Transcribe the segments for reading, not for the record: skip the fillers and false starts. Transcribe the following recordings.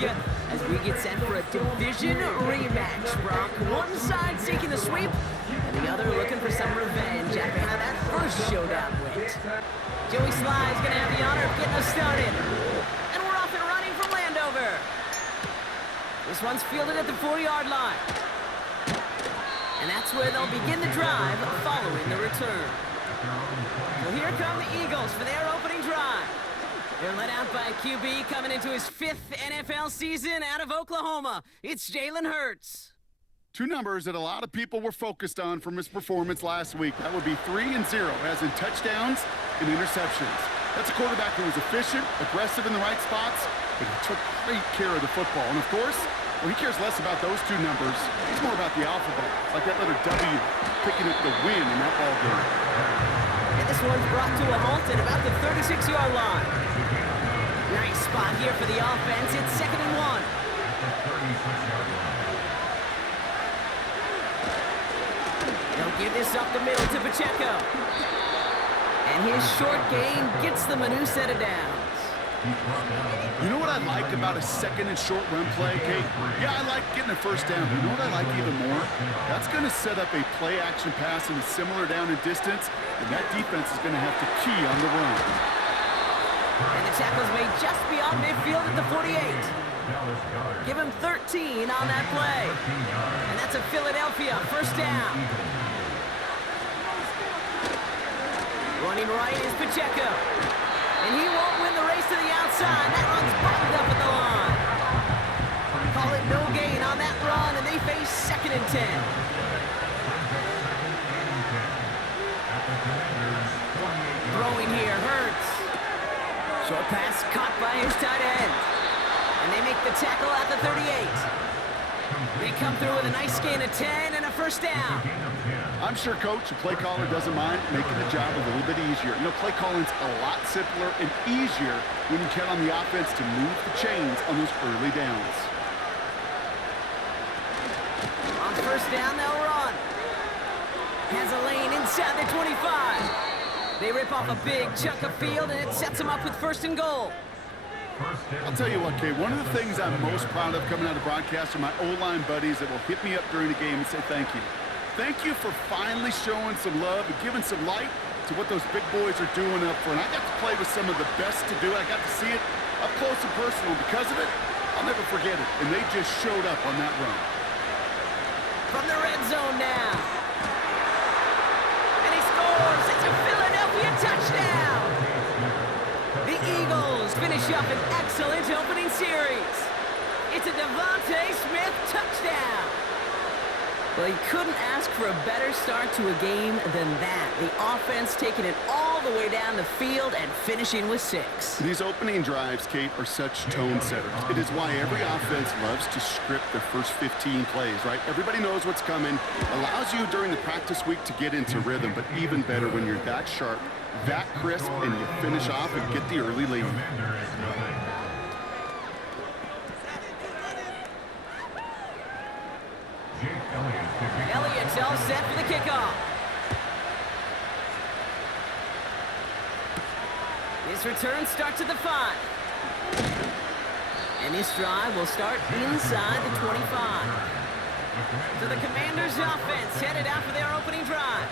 you as we get set for a division rematch. Brock, one side seeking the sweep, and the other looking for some revenge after how that first showdown went. Joey Sly's going to have the honor of getting us started. And we're off and running from Landover. This one's fielded at the 40-yard line. And that's where they'll begin the drive following the return. So here come the Eagles for their opening drive. They're led out by a QB coming into his 5th NFL season out of Oklahoma. It's Jalen Hurts. Two numbers that a lot of people were focused on from his performance last week. That would be 3 and 0, as in touchdowns and interceptions. That's a quarterback who was efficient, aggressive in the right spots, but he took great care of the football. And of course, well, he cares less about those two numbers. It's more about the alphabet, like that letter W, picking up the win in that ball game. And this one's brought to a halt at about the 36-yard line. Nice spot here for the offense. It's 2nd and 1. They'll give this up the middle to Pacheco. And his short gain gets them a new set of downs. You know what I like about a 2nd and short run play, Kate? Yeah, I like getting a first down, but you know what I like even more? That's going to set up a play-action pass in a similar down and distance, and that defense is going to have to key on the run. And the tackle's made just beyond midfield at the 48. Give him 13 on that play. And that's a Philadelphia first down. Running right is Pacheco. And he won't win the race to the outside. That one's bottled up at the line. Call it no gain on that run, and they face 2nd and 10. Throwing here, Hurts. Short pass caught by his tight end. And they make the tackle at the 38. They come through with a nice gain of 10 and a first down. I'm sure Coach, the play caller, doesn't mind making the job a little bit easier. You know, play calling's a lot simpler and easier when you count on the offense to move the chains on those early downs. On first down, they'll run. Has a lane inside the 25. They rip off a big chunk of field, and it sets them up with 1st and goal. I'll tell you what, Kate, one of the things I'm most proud of coming out of broadcast are my O-line buddies that will hit me up during the game and say thank you. Thank you for finally showing some love and giving some light to what those big boys are doing up front. I got to play with some of the best to do it. I got to see it up close and personal. Because of it, I'll never forget it. And they just showed up on that run. From the red zone now. And he scores. It's a Philadelphia touchdown. The Eagles finish up an excellent opening series. It's a Devontae Smith touchdown. Well, he couldn't ask for a better start to a game than that. The offense taking it all the way down the field and finishing with 6. These opening drives, Kate, are such tone setters. It is why every offense loves to script their first 15 plays, right? Everybody knows what's coming. Allows you during the practice week to get into rhythm, but even better when you're that sharp, that crisp, and you finish off and get the early lead. Elliott's all set for the kickoff. This return starts at the 5. And this drive will start inside the 25. So the Commanders' offense headed out for their opening drive.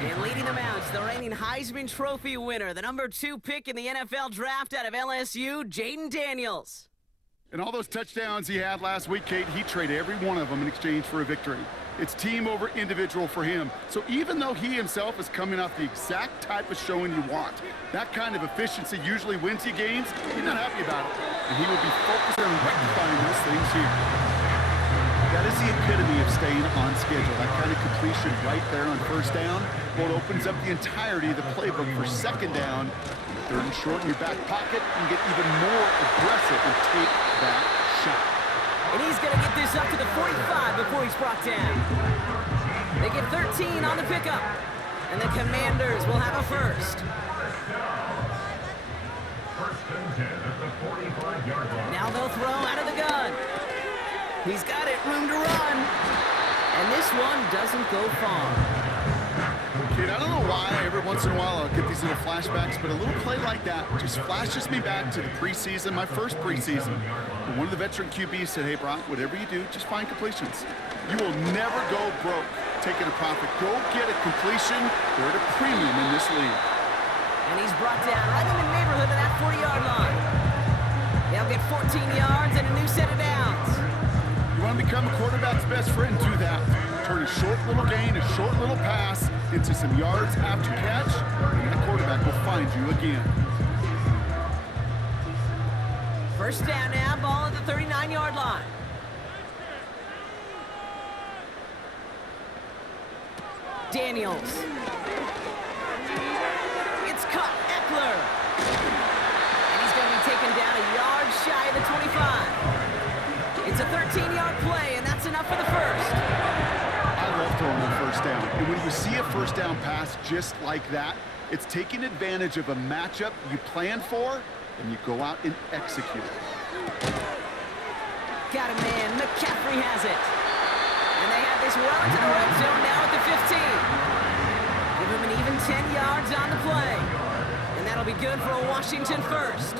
And leading them out is the reigning Heisman Trophy winner, the number 2 pick in the NFL draft out of LSU, Jayden Daniels. And all those touchdowns he had last week, Kate, he traded every one of them in exchange for a victory. It's team over individual for him. So even though he himself is coming off the exact type of showing you want, that kind of efficiency usually wins you games, he's not happy about it. And he will be focused on rectifying those things here. That is the epitome of staying on schedule. That kind of completion right there on first down. Well, it opens up the entirety of the playbook for 2nd down. 3rd and short in your back pocket, and get even more aggressive and take that shot. And he's going to get this up to the 45 before he's brought down. They get 13 on the pickup, and the Commanders will have a first. Now they'll throw out of the gun. He's got it, room to run. And this one doesn't go far. Kid, I don't know why every once in a while I'll get these little flashbacks, but a little play like that just flashes me back to the preseason, my first preseason. And one of the veteran QBs said, hey, Brock, whatever you do, just find completions. You will never go broke taking a profit. Go get a completion. They're at a premium in this league. And he's brought down right in the neighborhood of that 40-yard line. They'll get 14 yards and a new set of downs. You want to become a quarterback's best friend, do that. Turn a short little gain, a short little pass into some yards after catch, and that quarterback will find you again. First down now, ball at the 39-yard line. Daniels. It's caught, Ekeler. And he's going to be taken down a yard shy of the 25. It's a 13-yard play, and that's enough for the first. I love throwing a first down. And when you see a first down pass just like that, it's taking advantage of a matchup you plan for, and you go out and execute. Got a man. McCaffrey has it. And they have this well into the red zone now at the 15. Give him an even 10 yards on the play. And that'll be good for a Washington first.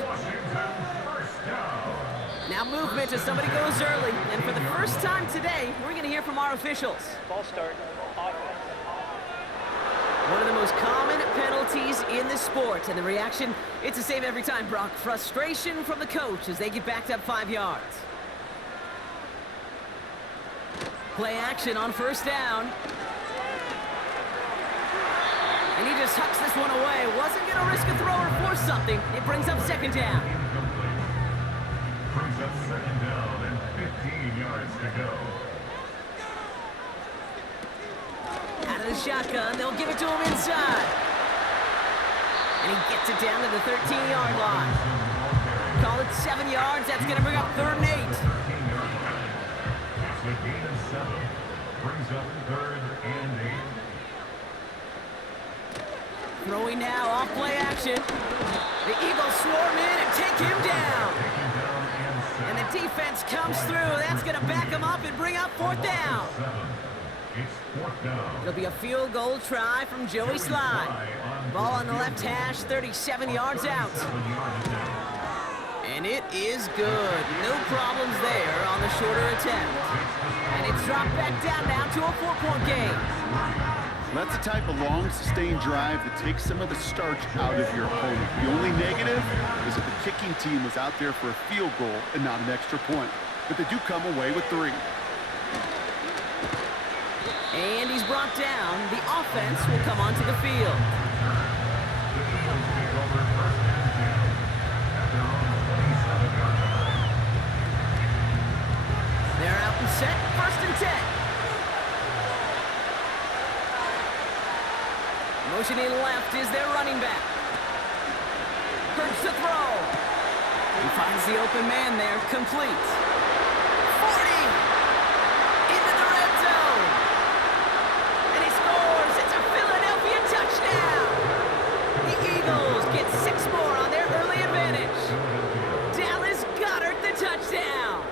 Now movement as somebody goes early. And for the first time today, we're going to hear from our officials. Ball start, offense. One of the most common penalties in the sport. And the reaction, it's the same every time, Brock. Frustration from the coach as they get backed up 5 yards. Play action on first down. And he just hucks this one away. Wasn't going to risk a throw or force something. It brings up second down. Brings up second down and 15 yards to go. Out of the shotgun, they'll give it to him inside. And he gets it down to the 13-yard line. Call it 7 yards. That's going to bring up 3rd and 8. The gain of 7 brings up 3rd and 8. Throwing now off play action. The Eagles swarm in and take him down. And the defense comes through. That's going to back him up and bring up 4th down. It's 4th down. It'll be a field goal try from Joey Slye. Ball on the left hash, 37 yards out. And it is good. No problems there on the shorter attempt. And it's dropped back down now to a 4-point game. That's the type of long, sustained drive that takes some of the starch out of your opponent. The only negative is that the kicking team was out there for a field goal and not an extra point. But they do come away with 3. And he's brought down. The offense will come onto the field. They're out and set. 1st and 10. Motioning left is their running back. Hurts the throw. He finds the open man there. Complete. 40. Into the red zone. And he scores. It's a Philadelphia touchdown. The Eagles get 6 more on their early advantage. Dallas Goedert the touchdown.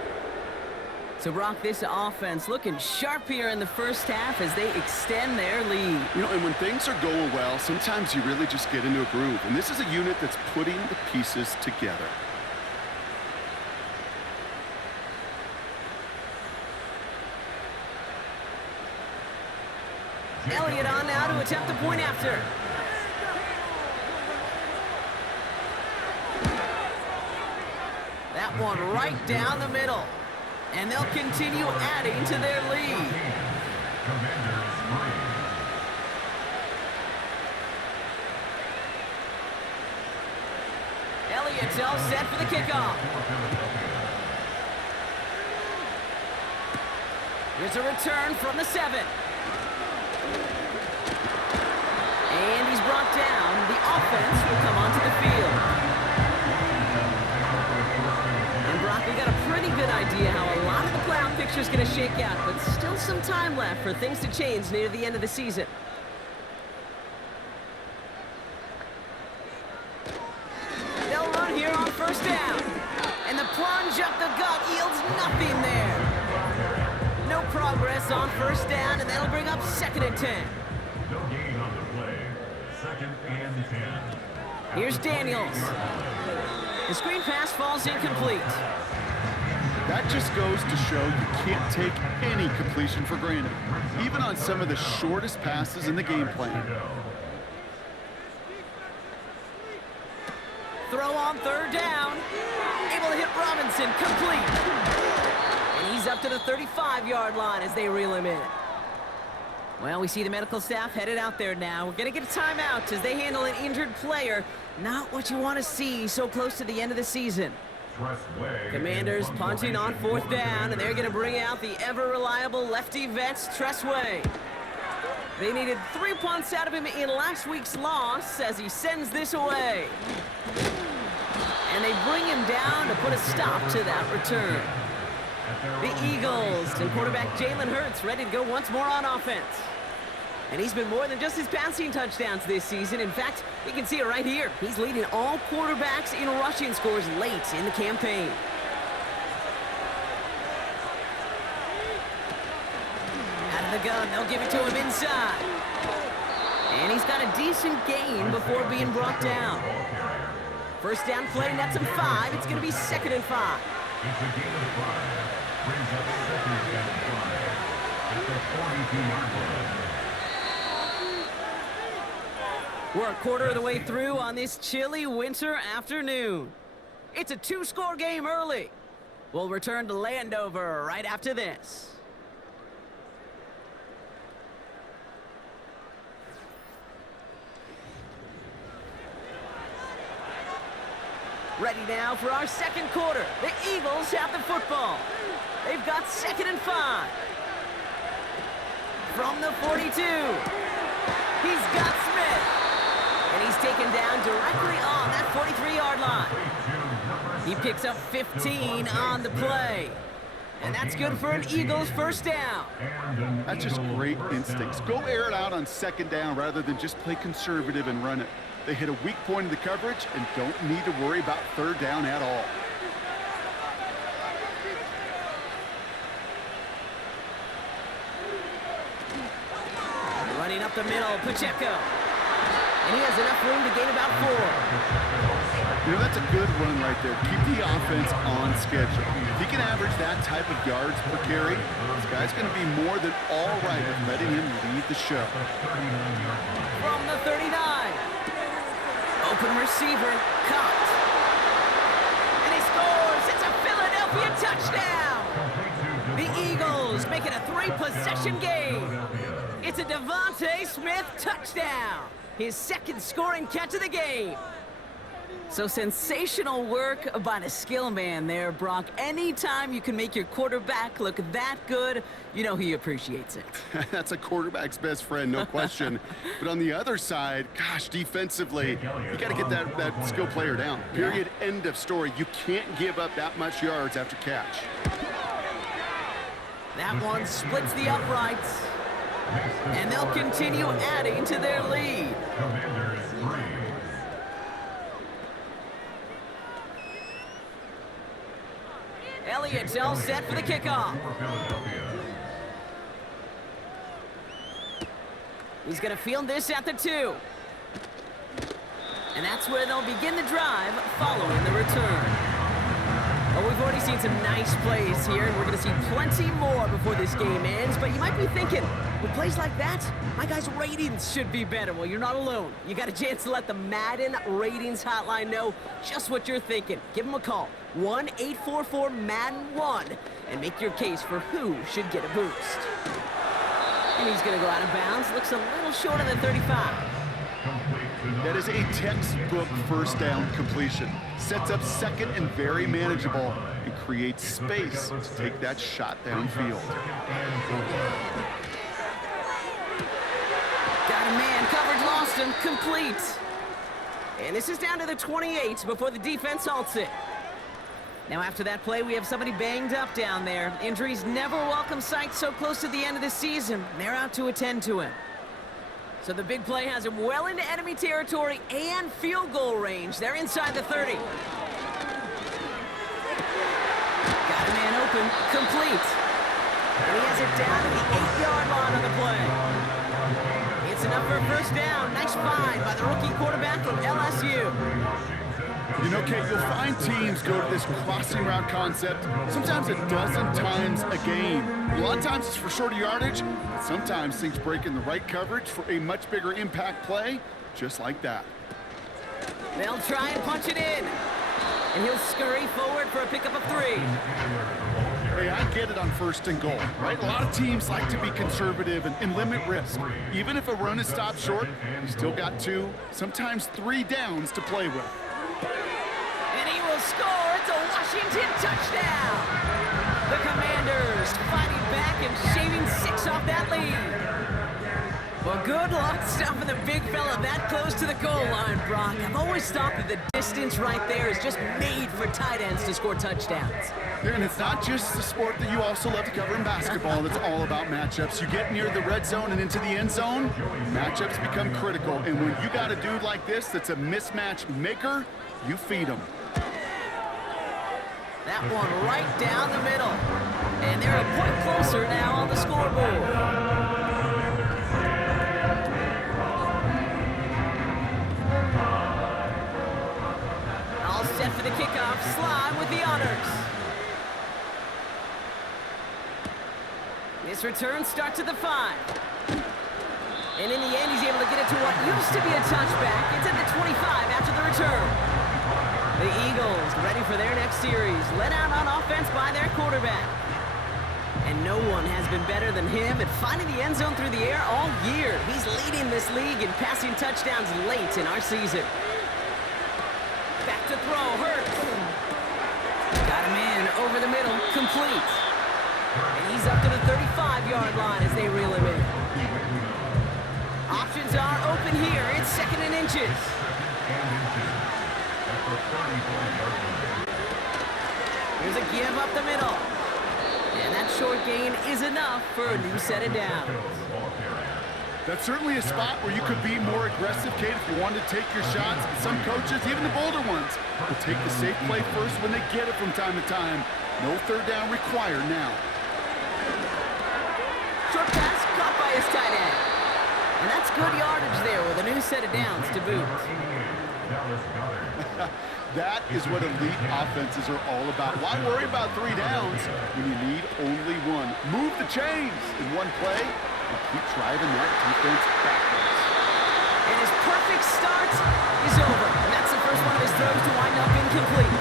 So, Brock, this offense looking sharp here in the first half as they extend their lead. You know, and when things are going well, sometimes you really just get into a groove. And this is a unit that's putting the pieces together. Elliott on now to attempt the point after. That one right down the middle. And they'll continue adding to their lead. Elliott's all set for the kickoff. Here's a return from the 7. And he's brought down. The offense will come onto the field. And Brock, we got a pretty good idea how a lot of the playoff picture is going to shake out, but still some time left for things to change near the end of the season. They'll run here on first down. And the plunge up the gut yields nothing there. No progress on first down, and that'll bring up 2nd and 10. No gain on the play. second and 10. Here's Daniels. The screen pass falls incomplete. That just goes to show you can't take any completion for granted, even on some of the shortest passes in the game plan. Throw on third down. Able to hit Robinson, complete. And he's up to the 35-yard line as they reel him in. Well, we see the medical staff headed out there now. We're going to get a timeout as they handle an injured player. Not what you want to see so close to the end of the season. Commanders punting on fourth down, and they're going to bring out the ever-reliable lefty vets, Tressway. They needed 3 punts out of him in last week's loss as he sends this away. And they bring him down to put a stop to that return. The Eagles and quarterback Jalen Hurts ready to go once more on offense. And he's been more than just his passing touchdowns this season. In fact, you can see it right here. He's leading all quarterbacks in rushing scores late in the campaign. Out of the gun, they'll give it to him inside. And he's got a decent gain before being brought down. First down play, nets him 5. It's going to be 2nd and 5. It's a gain of 5. Brings up 2nd and 5 at the 42-yard line. We're a quarter of the way through on this chilly winter afternoon. It's a 2-score game early. We'll return to Landover right after this. Ready now for our second quarter. The Eagles have the football. They've got 2nd and 5. From the 42. He's got Smith. And he's taken down directly on that 43-yard line. He picks up 15 on the play. And that's good for an Eagles first down. That's just great instincts. Go air it out on 2nd down rather than just play conservative and run it. They hit a weak point in the coverage and don't need to worry about 3rd down at all. Running up the middle, Pacheco. And he has enough room to gain about 4. You know, that's a good run right there. Keep the offense on schedule. If he can average that type of yards per carry, this guy's going to be more than all right with letting him lead the show. From the 39. Open receiver, caught. And he scores. It's a Philadelphia touchdown. The Eagles make it a 3-possession game. It's a Devontae Smith touchdown. His 2nd scoring catch of the game. So sensational work by the skill man there, Brock. Anytime you can make your quarterback look that good, you know he appreciates it. That's a quarterback's best friend, no question. But on the other side, gosh, defensively, you got to get that skill player down. Period, end of story. You can't give up that much yards after catch. That one splits the uprights. And they'll continue adding to their lead. Commanders 3. Elliott's all set for the kickoff. He's going to field this at the 2. And that's where they'll begin the drive following the return. Well, we've already seen some nice plays here, and we're going to see plenty more before this game ends. But you might be thinking, with plays like that, my guys' ratings should be better. Well, you're not alone. You got a chance to let the Madden ratings hotline know just what you're thinking. Give them a call, 1-844-MADDEN-1, and make your case for who should get a boost. And he's going to go out of bounds. Looks a little short of the 35. That is a textbook first down completion. Sets up 2nd and very manageable and creates space to take that shot downfield. Got a man, coverage lost him, complete. And this is down to the 28 before the defense halts it. Now after that play, we have somebody banged up down there. Injuries never welcome sight so close to the end of the season. They're out to attend to him. So the big play has him well into enemy territory and field goal range. They're inside the 30. Got a man open, complete. And he has it down to the 8-yard line on the play. It's enough for for a first down. Nice find by the rookie quarterback from LSU. You know, Kate, you'll find teams go to this crossing route concept sometimes a dozen times a game. A lot of times it's for shorter yardage, but sometimes things break in the right coverage for a much bigger impact play, just like that. They'll try and punch it in. And he'll scurry forward for a pickup of 3. Hey, I get it on 1st and goal, right? A lot of teams like to be conservative and limit risk. Even if a run is stopped short, you still got 2, sometimes 3 downs to play with. And he will score. It's a Washington touchdown. The Commanders fighting back and shaving 6 off that lead. Well, good luck stopping the big fella that close to the goal line, Brock. I've always thought that the distance right there is just made for tight ends to score touchdowns. And it's not just the sport that you also love to cover in basketball. It's all about matchups. You get near the red zone and into the end zone, matchups become critical. And when you got a dude like this that's a mismatch maker, you feed him. That one right down the middle. And they're a point closer now on the scoreboard. Set for the kickoff, Slime with the honors. This return starts at the 5. And in the end, he's able to get it to what used to be a touchback. It's at the 25 after the return. The Eagles ready for their next series, led out on offense by their quarterback. And no one has been better than him at finding the end zone through the air all year. He's leading this league in passing touchdowns late in our season. Back to throw, Hurts. Got him in, over the middle, complete. And he's up to the 35-yard line as they reel him in. Options are open here. It's 2nd and inches. Here's a give up the middle. And that short gain is enough for a new set of downs. That's certainly a spot where you could be more aggressive, Kate, if you wanted to take your shots. And some coaches, even the bolder ones, will take the safe play first when they get it from time to time. No 3rd down required now. Short pass caught by his tight end. And that's good yardage there with a new set of downs to boot. That is what elite offenses are all about. Why worry about 3 downs when you need only 1? Move the chains in one play and keep driving that defense backwards. And his perfect start is over. And that's the first one of his throws to wind up incomplete.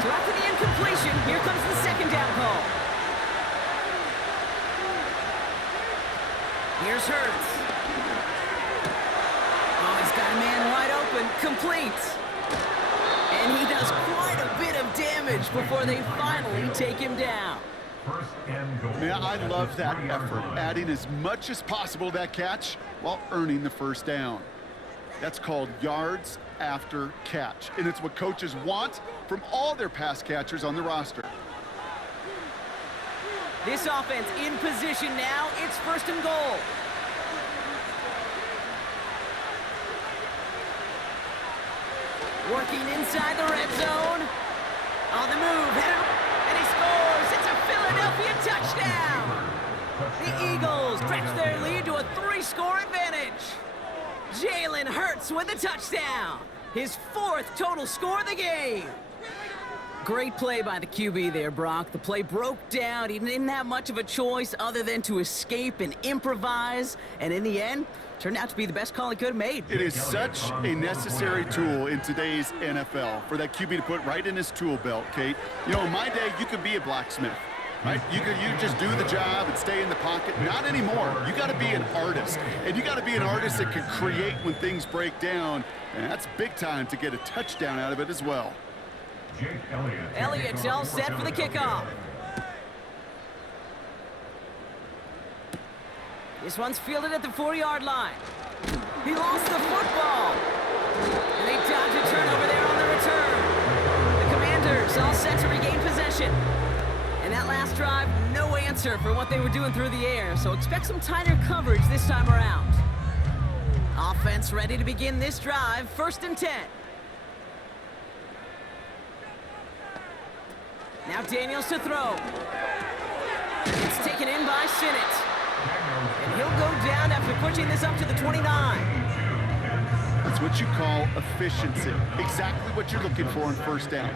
So after the incompletion, here comes the 2nd down call. Here's Hurts. Oh, he's got a man wide open, complete. And he does quite a bit of damage before they finally take him down. Yeah, I love that effort, adding as much as possible to that catch while earning the 1st down. That's called yards after catch, and it's what coaches want from all their pass catchers on the roster. This offense in position now. It's 1st and goal. Working inside the red zone. On the move, and he scores. It's a Philadelphia touchdown. The Eagles stretch their lead to a 3-score advantage. Jalen Hurts with a touchdown. His 4th total score of the game. Great play by the QB there, Brock. The play broke down. He didn't have much of a choice other than to escape and improvise. And in the end, turned out to be the best call he could have made. It is such a necessary tool in today's NFL for that QB to put right in his tool belt, Kate. You know, in my day, you could be a blacksmith, right? You just do the job and stay in the pocket. Not anymore. You got to be an artist. And you got to be an artist that can create when things break down. And that's big time to get a touchdown out of it as well. Elliott's all set for the kickoff. This one's fielded at the 4-yard line. He lost the football. And they dodge a turnover there on the return. The Commanders all set to regain possession. And that last drive, no answer for what they were doing through the air. So expect some tighter coverage this time around. Offense ready to begin this drive. 1st and 10. Now Daniels to throw. It's taken in by Sinnott. And he'll go down after pushing this up to the 29. That's what you call efficiency. Exactly what you're looking for on first down.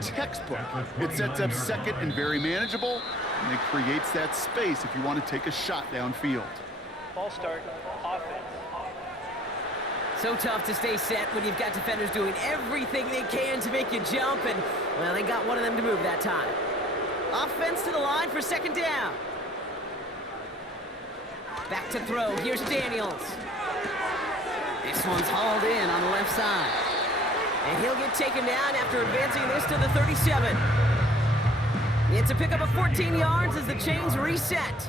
Textbook. It sets up second and very manageable, and it creates that space if you want to take a shot downfield. Ball start, offense. So tough to stay set when you've got defenders doing everything they can to make you jump, and, well, they got one of them to move that time. Offense to the line for second down. Back to throw. Here's Daniels. This one's hauled in on the left side. And he'll get taken down after advancing this to the 37. It's a pickup of 14 yards as the chains reset.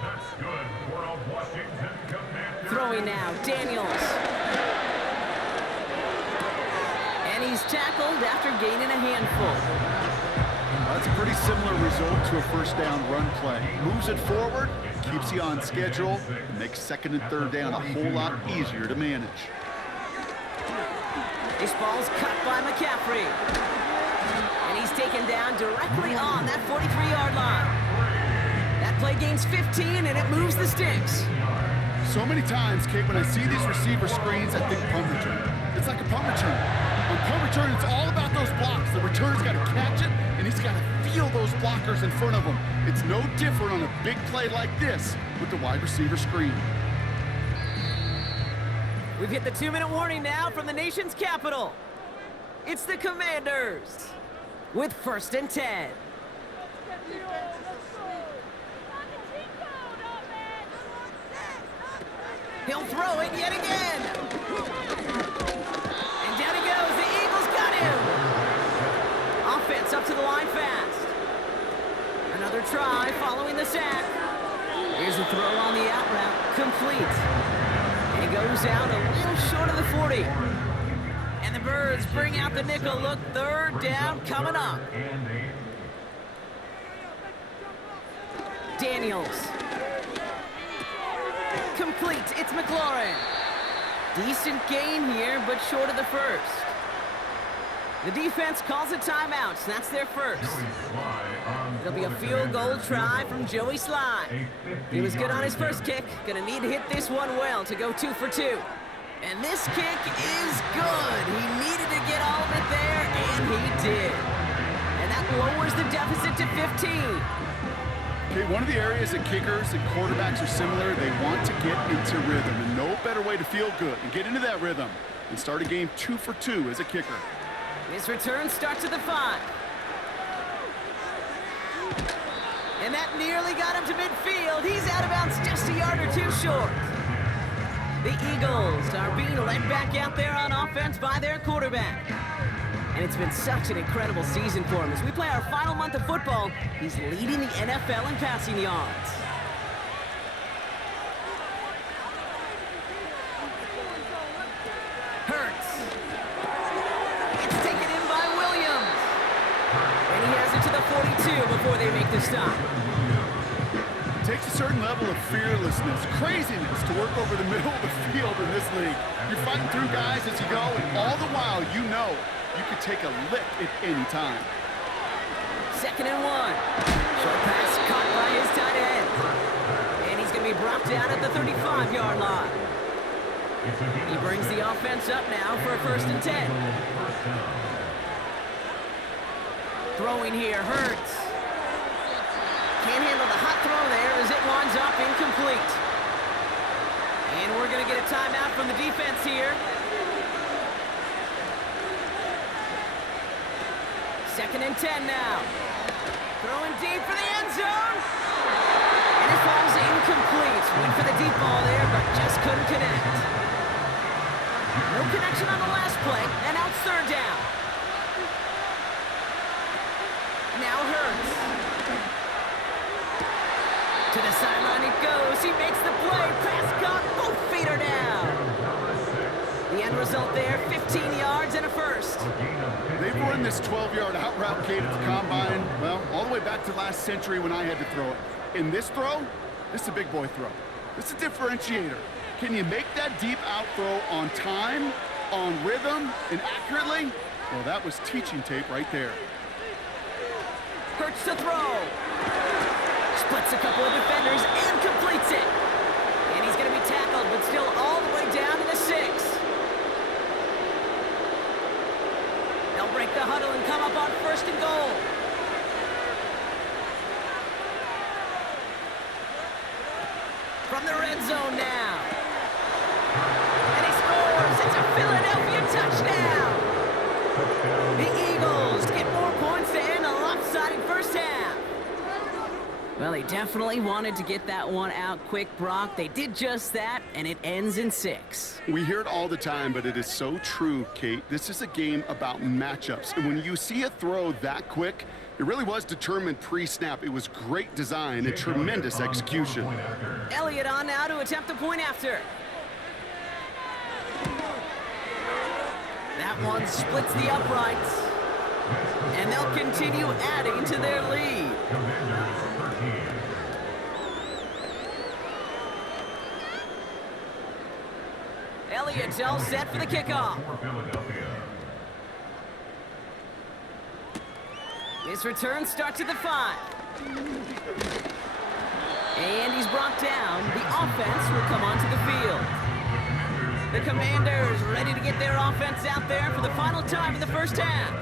That's good for a Washington Commander. Throwing now, Daniels. And he's tackled after gaining a handful. That's a pretty similar result to a first down run play. Moves it forward, keeps you on schedule, and makes second and third down a whole lot easier to manage. This ball's cut by McCaffrey. And he's taken down directly on that 43-yard line. That play gains 15, and it moves the sticks. So many times, Kate, when I see these receiver screens, I think punt return. It's like a punt return. On punt return, it's all about those blocks. The returner's got to catch it, and he's got to feel those blockers in front of him. It's no different on a big play like this with the wide receiver screen. We've hit the 2-minute warning now from the nation's capital. It's the Commanders with 1st and 10. He'll throw it yet again. And down he goes. The Eagles got him. Offense up to the line fast. Another try following the sack. Here's a throw on the out route. Complete. And he goes out a little short of the 40. And the Birds bring out the nickel look. 3rd down coming up. Daniels. Complete. It's McLaurin. Decent gain here, but short of the first. The defense calls a timeout. That's their first. It'll be a field goal try from Joey Sly. He was good on his first kick. Gonna need to hit this one well to go 2 for 2. And this kick is good. He needed to get all of it there, and he did. And that lowers the deficit to 15. Okay, one of the areas that kickers and quarterbacks are similar, they want to get into rhythm, and no better way to feel good and get into that rhythm and start a game 2 for 2 as a kicker. His return starts at the 5. And that nearly got him to midfield. He's out of bounds just a yard or 2 short. The Eagles are being led back out there on offense by their quarterback. And it's been such an incredible season for him. As we play our final month of football, he's leading the NFL in passing yards. Hurts. It's taken in by Williams. And he has it to the 42 before they make the stop. It takes a certain level of fearlessness, craziness to work over the middle of the field in this league. You're fighting through guys as you go, and all the while you know you could take a lick at any time. 2nd and 1. Short pass caught by his tight end. And he's going to be brought down at the 35-yard line. He brings the offense up now for a 1st and 10. Throwing here, Hurts. Can't handle the hot throw there as it winds up incomplete. And we're going to get a timeout from the defense here. 2nd and 10 now. Throwing deep for the end zone. And it falls incomplete. Went for the deep ball there, but just couldn't connect. No connection on the last play, and now it's 3rd down. Now Hurts. To the sideline it goes. He makes the play. Pass caught. Both feet are down. The end result there, 15 yards and a first. They've run this 12-yard out route, Kate, at the combine, well, all the way back to last century when I had to throw it. In this throw, this is a big boy throw. This is a differentiator. Can you make that deep out throw on time, on rhythm, and accurately? Well, that was teaching tape right there. Hurts to throw. Splits a couple of defenders and completes it. And he's going to be tackled huddle and come up on 1st and goal. From the red zone now. And he scores. It's a Philadelphia touchdown. The Eagles get more points to end a lopsided first half. Well, they definitely wanted to get that one out quick, Brock. They did just that, and it ends in 6. We hear it all the time, but it is so true, Kate. This is a game about matchups. And when you see a throw that quick, it really was determined pre-snap. It was great design and tremendous execution. Elliott on now to attempt the point after. That one splits the uprights. And they'll continue adding to their lead. Elliott's all set for the kickoff. This return starts at the 5. And he's brought down. The offense will come onto the field. The Commanders ready to get their offense out there for the final time in the first half.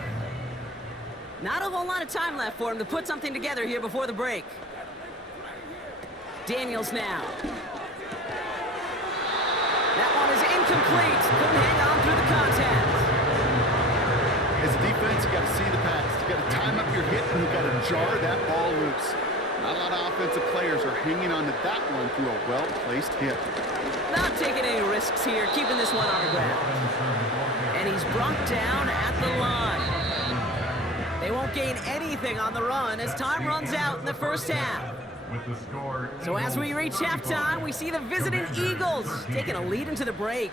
Not a whole lot of time left for him to put something together here before the break. Daniels now. That one is incomplete. Couldn't hang on through the contact. As a defense, you got to see the pass. You got to time up your hit, and you got to jar that ball loose. Not a lot of offensive players are hanging on to that one through a well-placed hit. Not taking any risks here, keeping this one on the ground. And he's brought down at the line. They won't gain anything on the run as time runs out in the first half. So as we reach halftime, we see the visiting Eagles taking a lead into the break.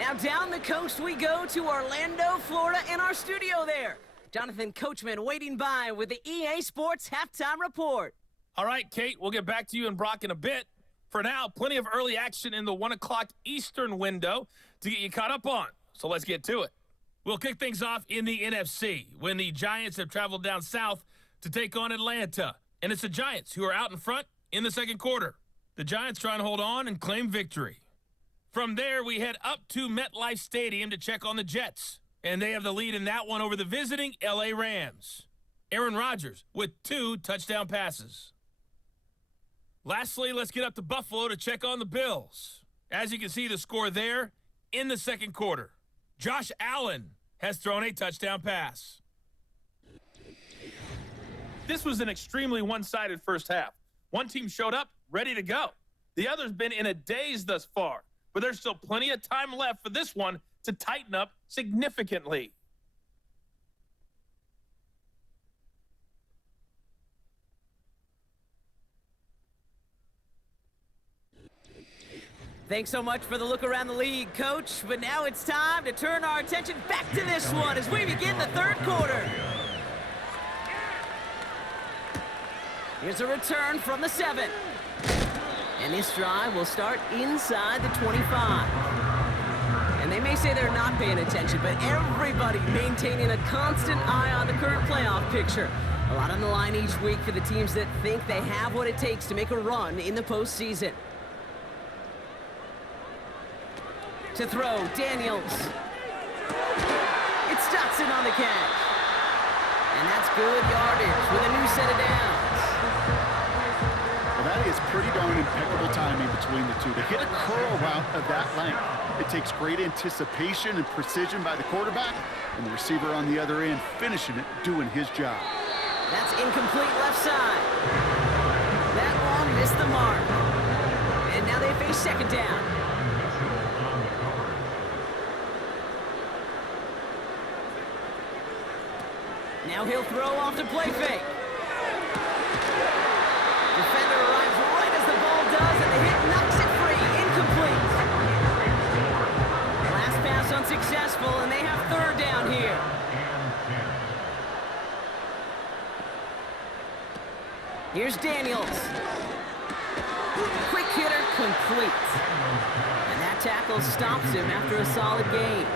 Now down the coast we go to Orlando, Florida, in our studio there. Jonathan Coachman waiting by with the EA Sports Halftime Report. All right, Kate, we'll get back to you and Brock in a bit. For now, plenty of early action in the 1 o'clock Eastern window to get you caught up on. So let's get to it. We'll kick things off in the NFC when the Giants have traveled down south to take on Atlanta. And it's the Giants who are out in front in the second quarter. The Giants trying to hold on and claim victory. From there, we head up to MetLife Stadium to check on the Jets. And they have the lead in that one over the visiting LA Rams. Aaron Rodgers with 2 touchdown passes. Lastly, let's get up to Buffalo to check on the Bills. As you can see, the score there in the second quarter. Josh Allen has thrown a touchdown pass. This was an extremely one-sided first half. One team showed up, ready to go. The other's been in a daze thus far, but there's still plenty of time left for this one to tighten up significantly. Thanks so much for the look around the league, Coach. But now it's time to turn our attention back to this one as we begin the third quarter. Here's a return from the 7. And this drive will start inside the 25. And they may say they're not paying attention, but everybody maintaining a constant eye on the current playoff picture. A lot on the line each week for the teams that think they have what it takes to make a run in the postseason. To throw, Daniels. It's Dotson on the catch. And that's good yardage with a new set of downs. Well, that is pretty darn impeccable timing between the two. To hit a curl route of that length, it takes great anticipation and precision by the quarterback, and the receiver on the other end finishing it, doing his job. That's incomplete left side. That one missed the mark. And now they face second down. Now he'll throw off to play fake. Defender arrives right as the ball does, and the hit knocks it free. Incomplete. Last pass unsuccessful, and they have third down here. Here's Daniels. Quick hitter complete. And that tackle stops him after a solid gain.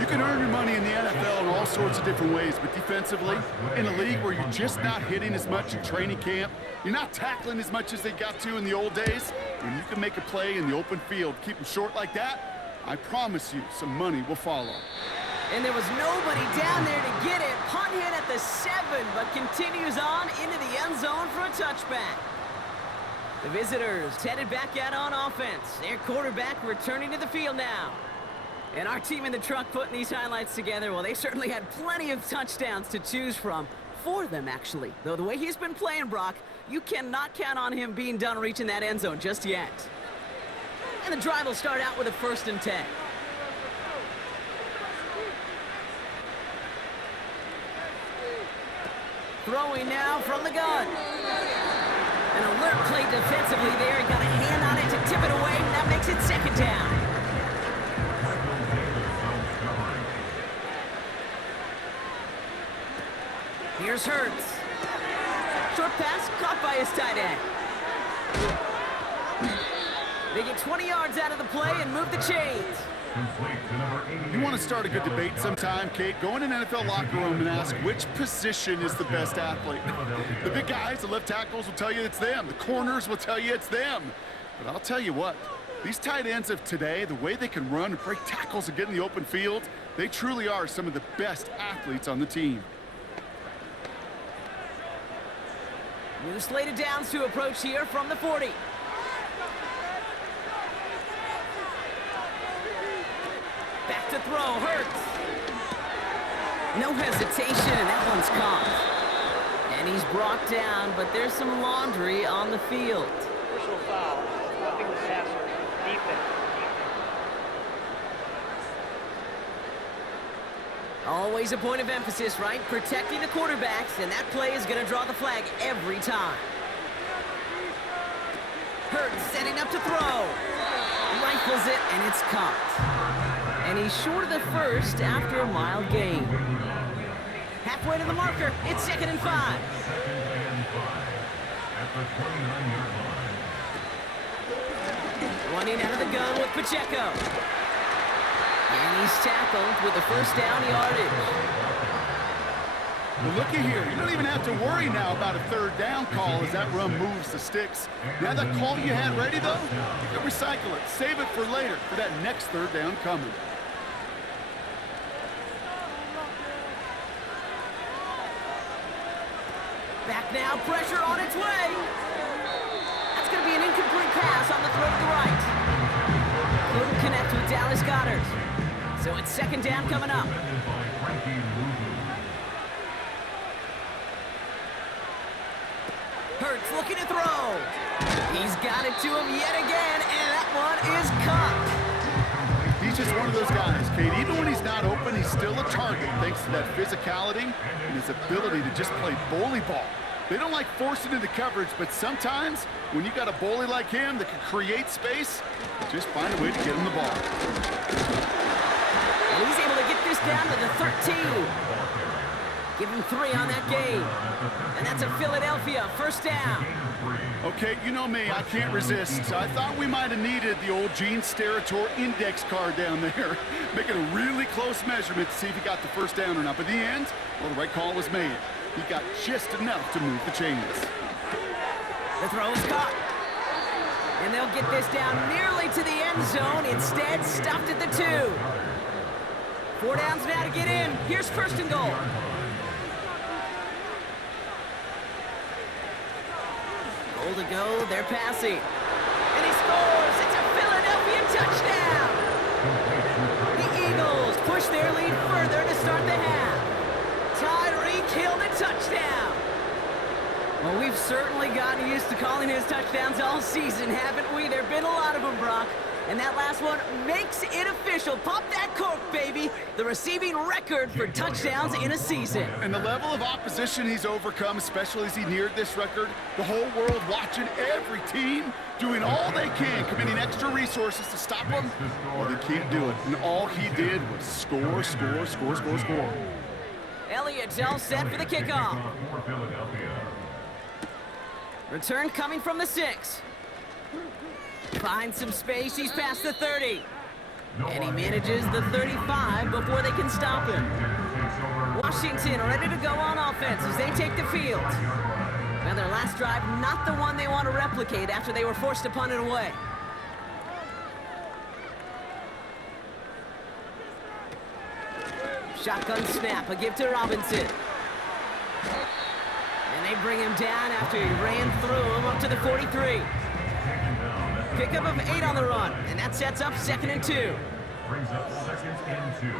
You can earn your money in the NFL in all sorts of different ways, but defensively, in a league where you're just not hitting as much in training camp, you're not tackling as much as they got to in the old days, when you can make a play in the open field, keep them short like that, I promise you some money will follow. And there was nobody down there to get it. Punt hit at the 7, but continues on into the end zone for a touchback. The visitors headed back out on offense. Their quarterback returning to the field now. And our team in the truck putting these highlights together, well, they certainly had plenty of touchdowns to choose from. For them, actually. Though the way he's been playing, Brock, you cannot count on him being done reaching that end zone just yet. And the drive will start out with a 1st and 10. Throwing now from the gun. An alert play defensively there. He got a hand on it to tip it away. That makes it 2nd down. Here's Hurts. Short pass caught by his tight end. They get 20 yards out of the play and move the chains. You want to start a good debate sometime, Kate? Go in an NFL locker room and ask which position is the best athlete. The big guys, the left tackles will tell you it's them. The corners will tell you it's them. But I'll tell you what, these tight ends of today, the way they can run and break tackles and get in the open field, they truly are some of the best athletes on the team. New slated downs to approach here from the 40. Back to throw, Hurts. No hesitation, and that one's caught. And he's brought down, but there's some laundry on the field. Personal foul. Roughing the passer. Defense. Always a point of emphasis, right? Protecting the quarterbacks, and that play is going to draw the flag every time. Hurts setting up to throw. Rifles it, and it's caught. And he's short of the 1st after a mild gain. Halfway to the marker, it's 2nd and 5. Running out of the gun with Pacheco. And he's tackled with the 1st down yardage. Well, looky here. You don't even have to worry now about a 3rd down call as that run moves the sticks. Now that call you had ready, though, you can recycle it. Save it for later for that next 3rd down coming. Back now, pressure on its way. That's going to be an incomplete pass on the throw to the right. Couldn't connect with Dallas Goedert. So it's 2nd down coming up. Hurts looking to throw. He's got it to him yet again, and that one is caught. He's just one of those guys, Kate. Even when he's not open, he's still a target thanks to that physicality and his ability to just play bully ball. They don't like forcing into coverage, but sometimes when you got a bully like him that can create space, just find a way to get him the ball. And he's able to get this down to the 13. Give him 3 on that game. And that's a Philadelphia 1st down. Okay, you know me, I can't resist. I thought we might have needed the old Gene Steratore index card down there, making a really close measurement to see if he got the 1st down or not. But in the end, well, the right call was made. He got just enough to move the chains. The throw is caught. And they'll get this down nearly to the end zone. Instead, stopped at the 2. 4 downs now to get in. Here's 1st and goal. Goal to go. They're passing. And he scores. It's a Philadelphia touchdown. The Eagles push their lead further to start the half. Tyreek Hill to touchdown. Well, we've certainly gotten used to calling his touchdowns all season, haven't we? There have been a lot of them, Brock. And that last one makes it official. Pop that cork, baby. The receiving record for touchdowns in a season. And the level of opposition he's overcome, especially as he neared this record, the whole world watching, every team doing all they can, committing extra resources to stop him. Well, they can't do it. And all he did was score, score, score, score, score. Elliott's all set for the kickoff. Return coming from the 6. Finds some space, he's past the 30. And he manages the 35 before they can stop him. Washington ready to go on offense as they take the field. Now their last drive, not the one they want to replicate after they were forced to punt it away. Shotgun snap, a give to Robinson. And they bring him down after he ran through him up to the 43. Pickup of 8 on the run, and that sets up 2nd and 2. Brings up 2nd and 2.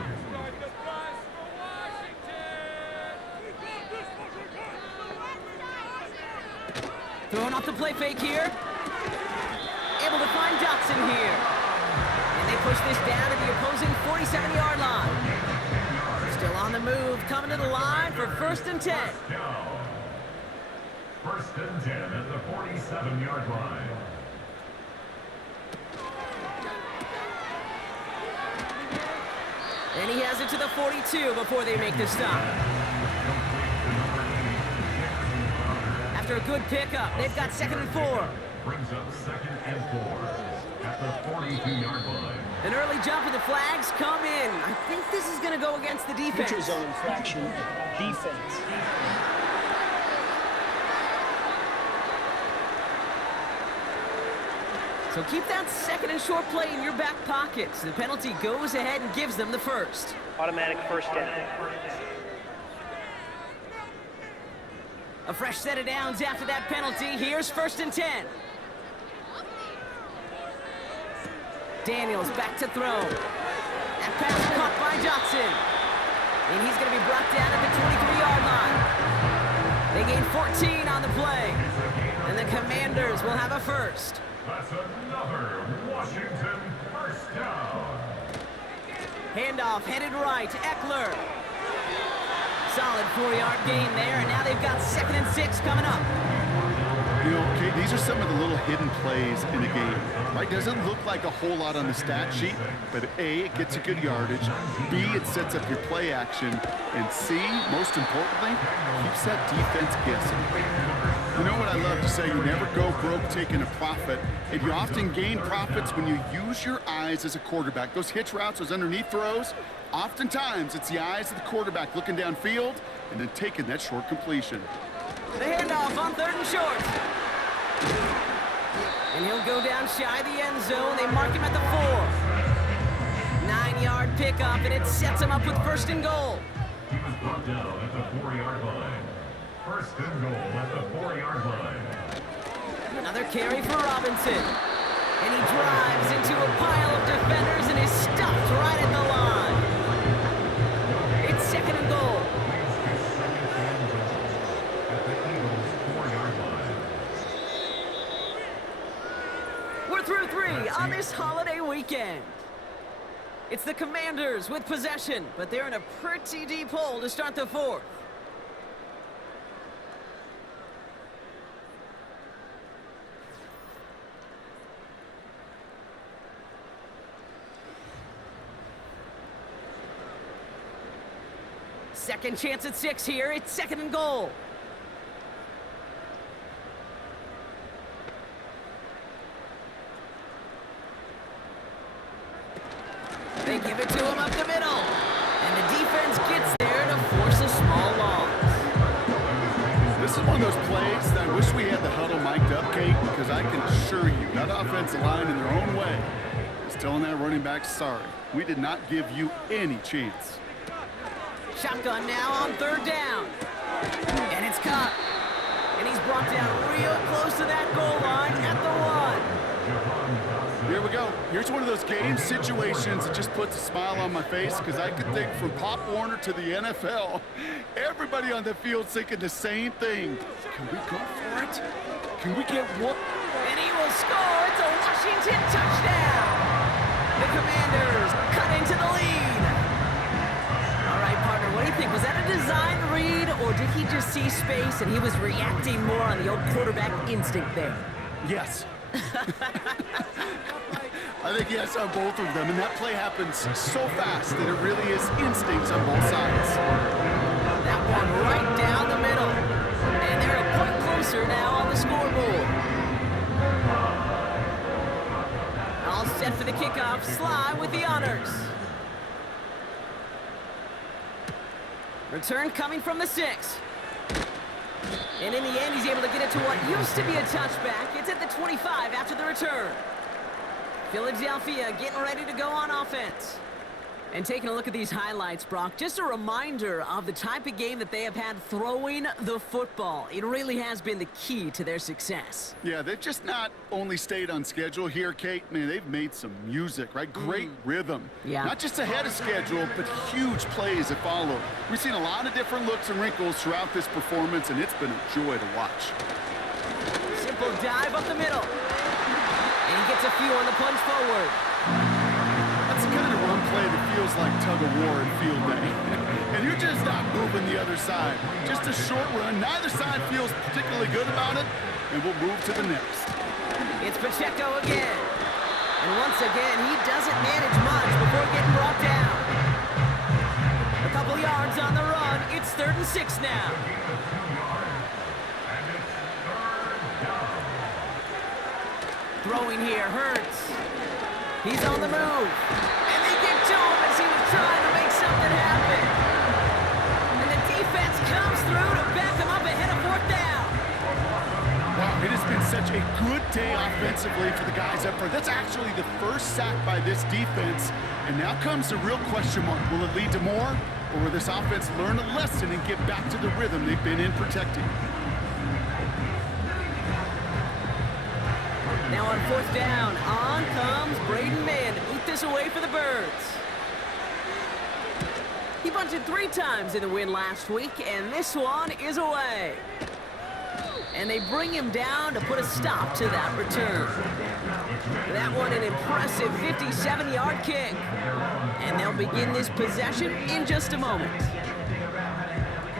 Throwing off the play fake here. Able to find Dotson here. And they push this down to the opposing 47-yard line. Still on the move, coming to the line for 1st and 10. 1st and 10 at the 47-yard line. And he has it to the 42 before they make the stop. After a good pickup, they've got 2nd and 4. Brings up 2nd and 4 at the 42-yard line. An early jump and the flags come in. I think this is going to go against the defense. Neutral zone infraction, defense. So keep that 2nd and short play in your back pockets. The penalty goes ahead and gives them the first. Automatic 1st down. A fresh set of downs after that penalty. Here's 1st and 10. Daniels back to throw. That pass caught by Johnson. And he's going to be brought down at the 23-yard line. They gain 14 on the play. And the Commanders will have a first. That's another Washington 1st down. Handoff headed right. Ekeler. Solid 4-yard gain there, and now they've got 2nd and 6 coming up. You know, Kate, these are some of the little hidden plays in the game. Right? Doesn't look like a whole lot on the stat sheet, but A, it gets a good yardage. B, it sets up your play action. And C, most importantly, keeps that defense guessing. You know what I love to say? You never go broke taking a profit. And you often gain profits when you use your eyes as a quarterback. Those hitch routes, those underneath throws, oftentimes it's the eyes of the quarterback looking downfield and then taking that short completion. The handoff on 3rd and short. And he'll go down shy of the end zone. They mark him at the 4. 9-yard pickup, and it sets him up with 1st and goal. He was brought down at the 4-yard line. 1st and goal at the 4-yard line. Another carry for Robinson. And he drives into a pile of defenders and is stopped right at the line. It's 2nd and goal. We're through 3 on this holiday weekend. It's the Commanders with possession, but they're in a pretty deep hole to start the 4th. Second chance at 6 here. It's 2nd and goal. They give it to him up the middle. And the defense gets there to force a small loss. This is one of those plays that I wish we had the huddle mic'd up, Kate, because I can assure you that offensive line in their own way is telling that running back, sorry, we did not give you any chance. Shotgun now on 3rd down. And it's caught. And he's brought down real close to that goal line at the 1. Here we go. Here's one of those game situations that just puts a smile on my face because I could think from Pop Warner to the NFL, everybody on the field thinking the same thing. Can we go for it? Can we get one? And he will score. It's a Washington touchdown. The Commanders cut into the lead. All right, partner, what do you think? Was that a design read, or did he just see space and he was reacting more on the old quarterback instinct there? Yes. I think yes on both of them, and that play happens so fast that it really is instincts on both sides. That one right down the middle. And they're a point closer now on the scoreboard. All set for the kickoff. Sly with the honors. Return coming from the 6. And in the end, he's able to get it to what used to be a touchback. It's at the 25 after the return. Philadelphia getting ready to go on offense. And taking a look at these highlights, Brock, just a reminder of the type of game that they have had throwing the football. It really has been the key to their success. Yeah, they've just not only stayed on schedule here, Kate. Man, they've made some music, right? Great rhythm. Yeah. Not just ahead of schedule, but huge plays that follow. We've seen a lot of different looks and wrinkles throughout this performance, and it's been a joy to watch. Simple dive up the middle. And he gets a few on the plunge forward. That's the kind of run play that feels like tug-of-war in field day. And you're just not moving the other side. Just a short run. Neither side feels particularly good about it, and we'll move to the next. It's Pacheco again. And once again, he doesn't manage much before getting brought down. A couple yards on the run. It's 3rd and 6 now. Throwing here hurts. He's on the move. And they get to him as he was trying to make something happen. And the defense comes through to back him up ahead of 4th down. Wow, it has been such a good day offensively for the guys up front. That's actually the first sack by this defense. And now comes the real question mark. Will it lead to more? Or will this offense learn a lesson and get back to the rhythm they've been in protecting? Now on 4th down, on comes Braden Mann to boot this away for the Birds. He bunted 3 times in the win last week, and this one is away. And they bring him down to put a stop to that return. That one an impressive 57-yard kick. And they'll begin this possession in just a moment.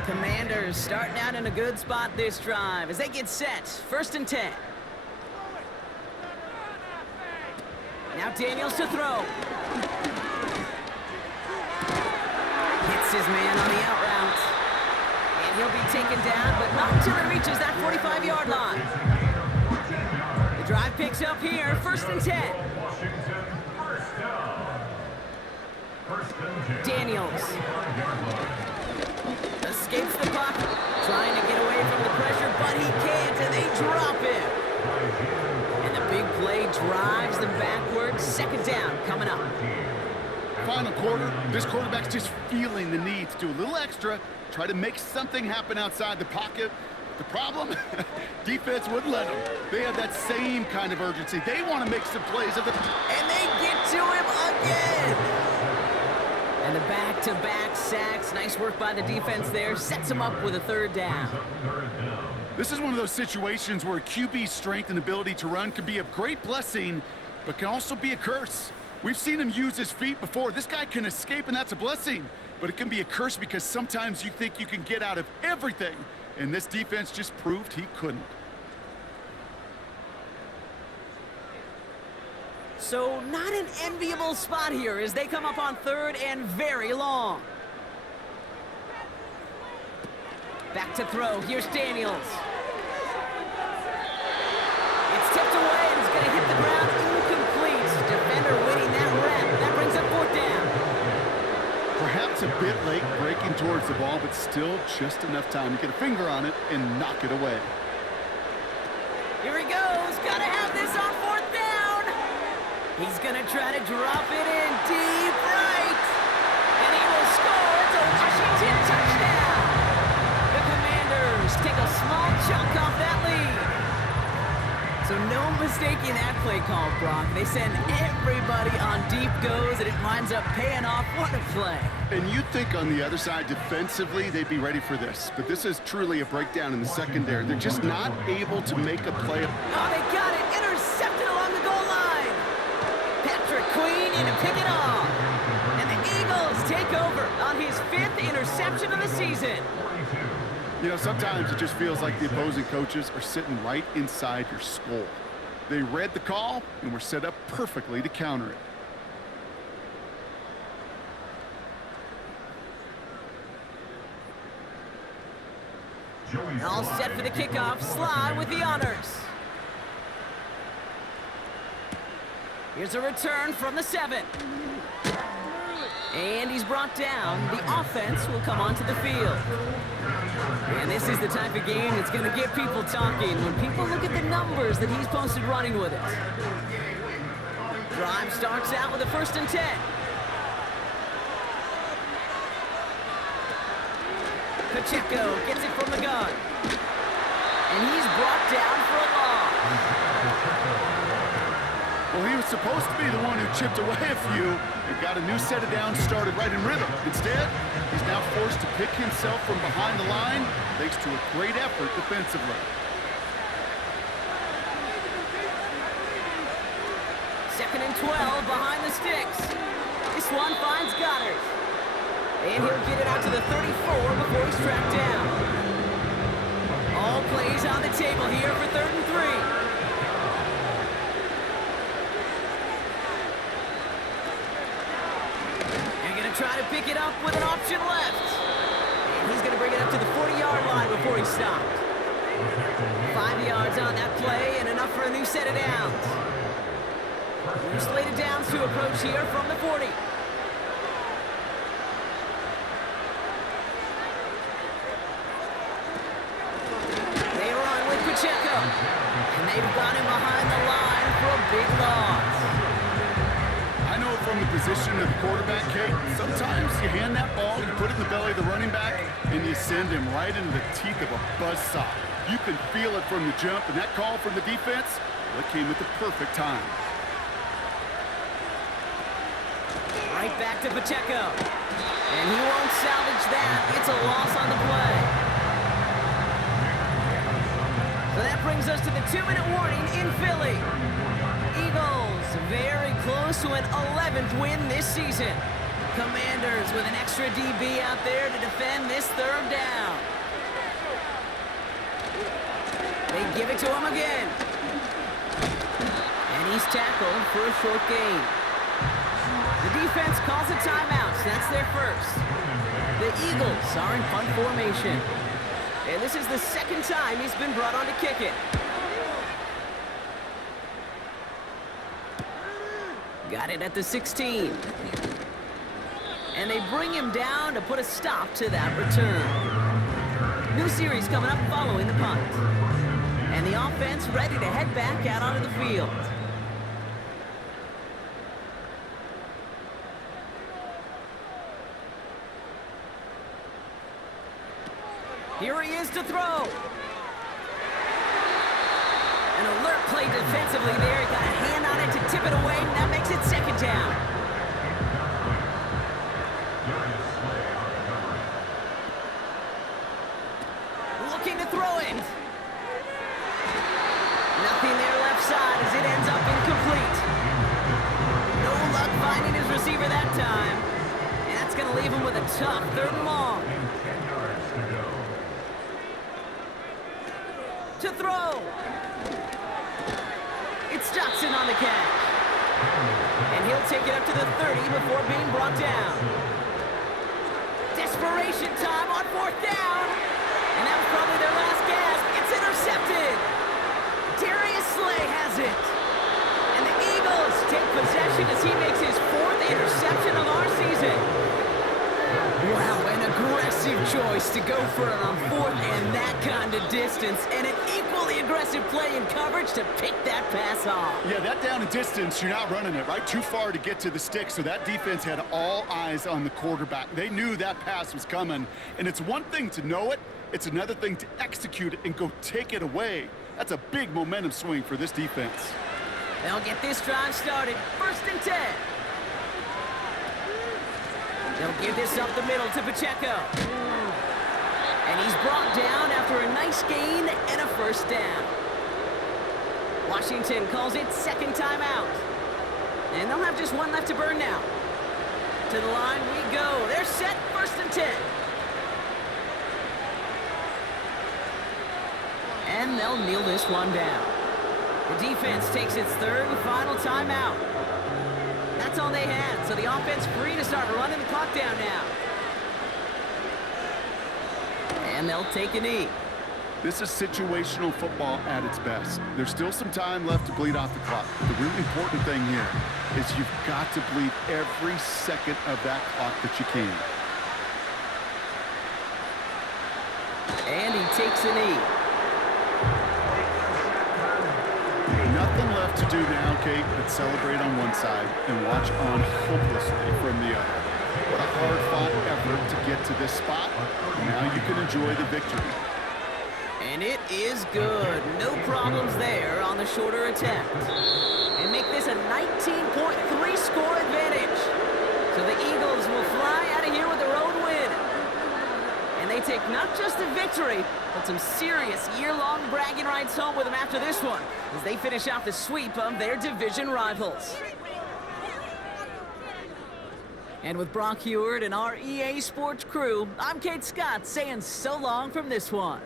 Commanders starting out in a good spot this drive as they get set. 1st and 10. Now Daniels to throw. Hits his man on the out route. And he'll be taken down, but not until he reaches that 45-yard line. The drive picks up here, 1st and 10. Daniels. Escapes the pocket. Trying to get away from the pressure, but he can't, and they drop him. And the big play drives them backwards. 2nd down coming up. Final quarter, this quarterback's just feeling the need to do a little extra, try to make something happen outside the pocket. The problem, defense wouldn't let them. They have that same kind of urgency. They want to make some plays. And they get to him again. And the back-to-back sacks. Nice work by the defense there. Sets him up with a 3rd down. This is one of those situations where QB's strength and ability to run can be a great blessing, but can also be a curse. We've seen him use his feet before. This guy can escape, and that's a blessing. But it can be a curse because sometimes you think you can get out of everything, and this defense just proved he couldn't. So not an enviable spot here as they come up on 3rd and very long. Back to throw. Here's Daniels. It's tipped away and it's going to hit the ground incomplete. Defender winning that rep. That brings up 4th down. Perhaps a bit late breaking towards the ball, but still just enough time to get a finger on it and knock it away. Here he goes. Got to have this on 4th down. He's going to try to drop it in deep right. And he will score. It's a Washington touchdown. Take a small chunk off that lead. So no mistaking that play call, Brock. They send everybody on deep goes, and it winds up paying off. What a play. And you'd think on the other side, defensively, they'd be ready for this. But this is truly a breakdown in the secondary. They're just not able to make a play. Oh, they got it. Intercepted along the goal line. Patrick Queen in to pick it off. And the Eagles take over on his 5th interception of the season. You know, sometimes it just feels like the opposing coaches are sitting right inside your skull. They read the call and were set up perfectly to counter it. All set for the kickoff. Sly with the honors. Here's a return from the 7. And he's brought down. The offense will come onto the field. And this is the type of game that's going to get people talking when people look at the numbers that he's posted running with it. Drive starts out with a 1st and 10. Pacheco gets it from the gun. And he's brought down for a loss. Well, he was supposed to be the one who chipped away a few and got a new set of downs started right in rhythm. Instead, he's now forced to pick himself from behind the line thanks to a great effort defensively. Second and 12 behind the sticks. This one finds Goddard. And he'll get it out to the 34 before he's tracked down. All plays on the table here for 3rd and 3. Try to pick it up with an option left. And he's going to bring it up to the 40-yard line before he stopped. 5 yards on that play and enough for a new set of downs. New slated downs to approach here from the 40. They run with Pacheco. And they've got him behind the line for a big loss. I know from the position of the quarterback, Kate, sometimes you hand that ball, you put it in the belly of the running back, and you send him right into the teeth of a buzzsaw. You can feel it from the jump, and that call from the defense, well, it came at the perfect time. Right back to Pacheco. And he won't salvage that. It's a loss on the play. So that brings us to the 2-minute warning in Philly. Eagles very close to an 11th win this season. Commanders with an extra DB out there to defend this 3rd down. They give it to him again. And he's tackled for a short gain. The defense calls a timeout. That's their first. The Eagles are in punt formation. And this is the 2nd time he's been brought on to kick it. Got it at the 16. And they bring him down to put a stop to that return. New series coming up following the punt. And the offense ready to head back out onto the field. Here he is to throw. An alert play defensively there. He got a hand on it to tip it away, and that makes it 2nd down. Looking to throw it. Nothing there left side as it ends up incomplete. No luck finding his receiver that time. And that's going to leave him with a tough 3rd and long. To throw. It's Johnson on the catch. And he'll take it up to the 30 before being brought down. Desperation time on 4th down. And that was probably their last gasp. It's intercepted. Darius Slay has it. And the Eagles take possession as he makes his 4th interception of our season. Wow, an aggressive choice to go for it on 4th and that kind of distance. And an equally aggressive play in coverage to pick that pass off. Yeah, that down and distance, you're not running it, right? Too far to get to the stick, so that defense had all eyes on the quarterback. They knew that pass was coming. And it's one thing to know it, it's another thing to execute it and go take it away. That's a big momentum swing for this defense. They'll get this drive started. 1st and 10. They'll give this up the middle to Pacheco. And he's brought down after a nice gain and a 1st down. Washington calls it 2nd timeout. And they'll have just one left to burn now. To the line we go. They're set. 1st and 10. And they'll kneel this one down. The defense takes its 3rd and final timeout. That's all they had, so the offense free to start running the clock down now. And they'll take a knee. This is situational football at its best. There's still some time left to bleed off the clock. But the really important thing here is you've got to bleed every second of that clock that you can. And he takes a knee. Nothing left to do now, Kate, but celebrate on one side and watch on hopelessly from the other. What a hard-fought effort to get to this spot. Now you can enjoy the victory. And it is good. No problems there on the shorter attempt. And make this a 19.3 score advantage. So the Eagles will fly out of here with their own win. And they take not just a victory, but some serious year-long bragging rights home with them after this one, as they finish off the sweep of their division rivals. And with Brock Heward and our EA Sports crew, I'm Kate Scott saying so long from this one.